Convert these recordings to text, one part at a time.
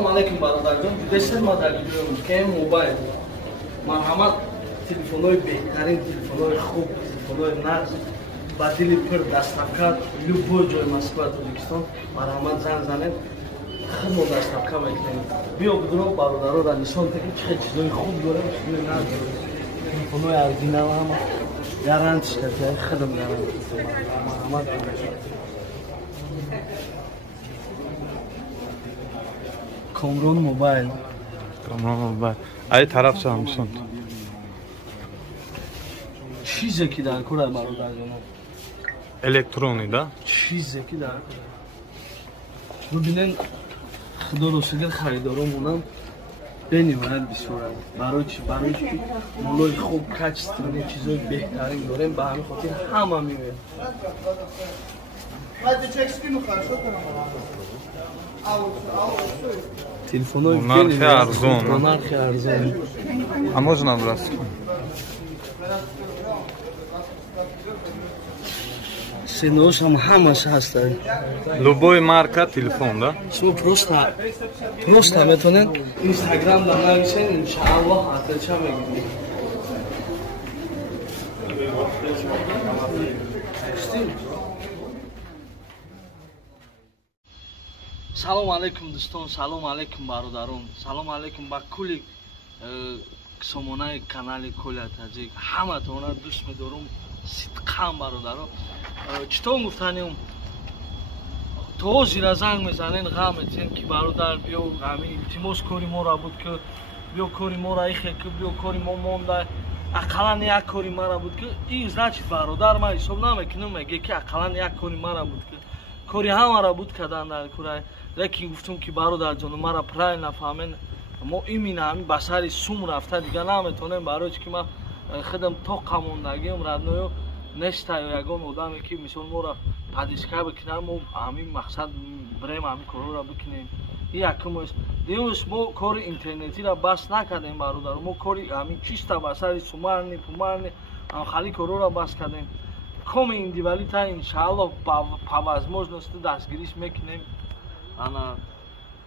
Assalamualaikum barодарjon. Juda ma дар видеои кем мобайл марҳамат телефонои беҳтарин, телефонои хуб, телефонои нағз ба дили пир дастафкар любой ҷои Москва, Тоҷикистон марҳамат занг занед, худмо дастафка мекунем. Биё гудро бародарора нишон диҳем чӣ чизои хуб дорем, чизои нағз дорем. Телефонои оригинал ҳама гарантия ки худам гарантия. Марҳамат. Komron Mobile. Komron Mobile. Ay taraf Samsung. چیزی که در کره برادر جان. الکترونی دا. چیزی که در کره. ببینن خدا رو شکر خریدارمونم بنیماید بسیار. برای چی؟ برای که مولای خوب کچسترین چیزای بهترین داریم به همین خاطر همه میوه. Telefonoi narxi arzon. Narxi arzon. A można brać? Сенош ҳам ҳамаш ҳастад. Любой марка телефон, да? Шумо просто метонен Instagramда нависен, иншааллоҳ атача мегиред. Салом алейкум дӯстон, салом алейкум бародарон, салом алейкум ба кулли сомонаи канали Коля Таҷик. Ҳаматона дӯст медорам, сидқан бародарон. Читон гуфтанем то ҳозира занг мезанен, ғам метен ки бародар биё ҳамин илтимос кори мора буд ки биё кори мора ихе ки биё кори мо монда ақаллан як кори мара буд ки ин значит бародар ма ҳисоб намекунам меге ки ақаллан як кори мара буд ки кори ҳамара буд кадан дар курай. Лекин гуфтум ки бародарҷон мара правил нафаҳмен, мо имина ҳамин ба сари сум рафта дига наметонем, барои ки ман худам тоқа мондагиам радноё неста ё ягон одаме ки мисол мора падишка бикунам, мо ҳамин мақсад бирем ҳамин корора бикунем. ин якумост. дуюмш мо кори интернетиро бас накардем бародар, мо кори ҳамин чиста ба сари сумарни пумарни хали корора бас кардем. Коми индивидуалита иншааллоҳ по возможности дастгириш мекунем. Ана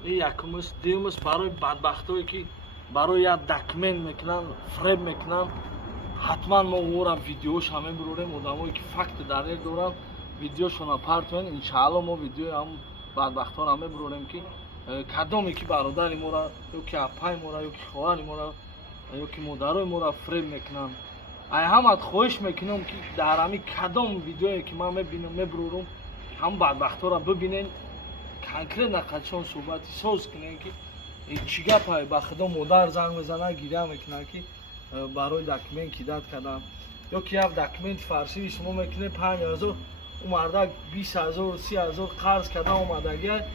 ин якумост. дуюмост барои бадбахтое ки барои як документ мекунанд, фреб мекунанд, ҳатман мо ора видеошо мебурорем, одамое ки факти дарер доранд видеошона партоен, иншааллоҳ мо видеои ҳамн бадбахтора мебурорем ки кадоме ки бародари мора ё ки апаи мора ё ки хоҳари мора ё ки модарои мора фреб мекунанд. ай ҳамат хоҳиш мекунам ки дар ҳамин кадом видеое ки ман мебинам мебурорам ҳамн бадбахтора бибинен, конкретна қачон суҳбати соз кунем ки чӣ гапа ба худо модар занг мезана гиря мекуна ки барои документ ки дад кардам ё ки як документи фарсии шумо мекунем 5000 ӯ мардак 20000 30000 қарз карда омадагия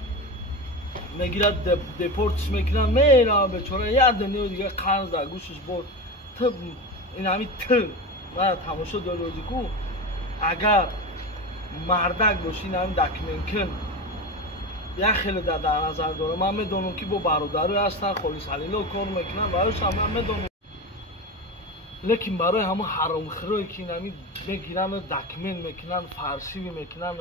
мегирад депортиш мекунад, меравад бечора як дунё дига қарз дар гӯшиш бор. ин ҳамин ман тамошо дорёзи ку агар мардак боши ин ҳамин документкун як хеле дар назар дорам. Ман медонам ки бо бародарои ҳастан холисалило кор мекунанд, бароишам ман медонам. лекин барои ҳамон ҳаромхӯрое ки ин ҳамин мегиранд документ мекунанд, фарсивӣ мекунанд,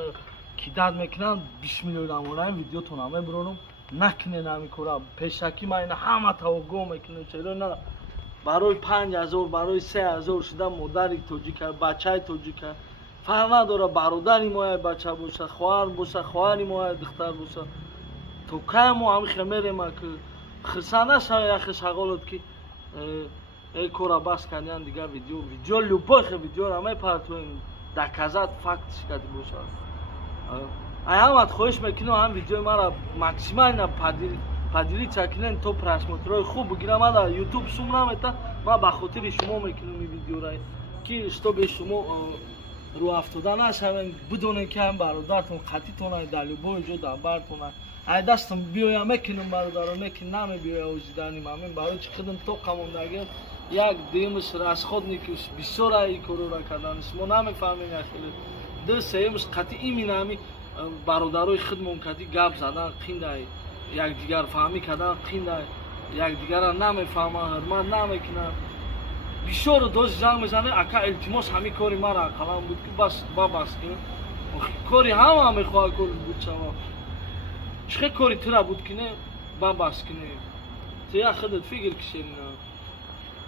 кидат мекунанд, бисмиллоҳиррахмонирраҳим видеотона мебурорам. накунед ҳамин кора. пешакӣ ман ина ҳамата огоҳ мекунам. чаро на барои 5000 барои 3000 шуда модари тоҷика, бачаи тоҷика фарқ надорад, бародари мояи бача боша, хоҳар боша, хоҳари мояи духтар боша, то кай мо ҳамихе мерем ки хирсанда шава яхе шағолот ки кора бас кардиан дига видео любой хе видеора мепартоем, доказат фактиш кади боша. ай ҳамат хоҳиш мекунам ҳам видеои мара максимально падилица кунен то просмотрҳои хуб бигирам. ман дар ютуб сум намета, ман ба хотири шумо мекунам ин видеора ки штоби шумо рӯафтода нашавем, бидонем ки ҳам бародаратон қатитона дар любой ҷо дар бартона. ай дастам биёя мекунам бародаро, лекин намебиёя озиданим ҳамин барои чи худам тоқа мондагиам. як дуюмш расходникиш бисёр ай корора карданиш мо намефаҳмем. яхеле ду сеюмш қатъи имин ҳамин бародарои худмон кади гап задан қиндай якдигар фаҳмӣ кардан қиндай якдигара намефаҳманд, ҳурмат намекунанд. бисёр доз занг мезанем, ака илтимос ҳамин кори мара ақаллан буд ки бас бабас ки кори ҳама мехоҳад кори буд шава. چه کاری تو را بود که نه бабаскини тия худат фикр кишин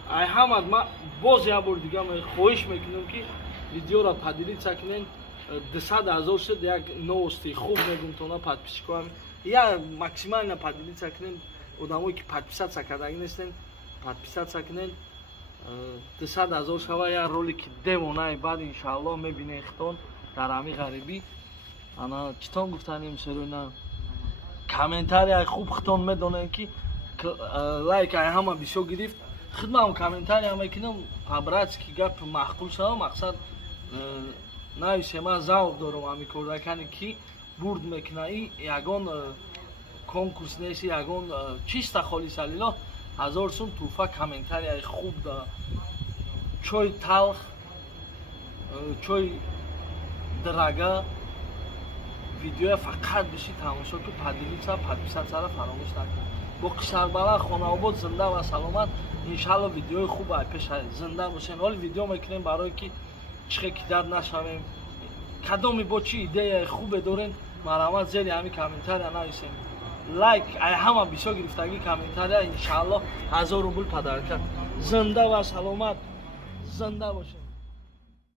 ай ҳамад ма боз я бор дига ма хоҳиш мекунам ки видеоро падилица кунен 200 000 шуд як новости хуб мегум тона подписчикам я максимально падилица кунен одамое ки подписаться кардаги нестен подписаться кунен 200 000 шава я ролики девонаи баъд иншааллоҳ мебинед хитон дар ҳами ғарибӣ ана читон гуфтанем серуна комментарияи хуб хитон медонем ки лайк ай ҳама бисёр гирифт хидмам комментария мекунам по-братски гап маъқул шава мақсад нависе ман завқ дорам ҳами кордакане ки бурд мекуна ин ягон конкурс нест ягон чиста холиса лиллоҳ 1000 сум туҳфа комментарияи хуб да чой талх чой драга видеоя фақат биши тамошо ки падилица подписатсара фаромӯш накун бо қишарбала хонаобод зинда ва саломат иншаалло видеои хуб ай пеша зинда бошен ҳоли видео мекунем барое ки чихе ки дард нашавем кадоми бо чи идеяи хубе дорен марҳамат зери ҳами комментария нависем лайк ай ҳама бисёр гирифтаги комментария иншаалло 1000 рубл падаркат зинда ва саломат зинда бошен.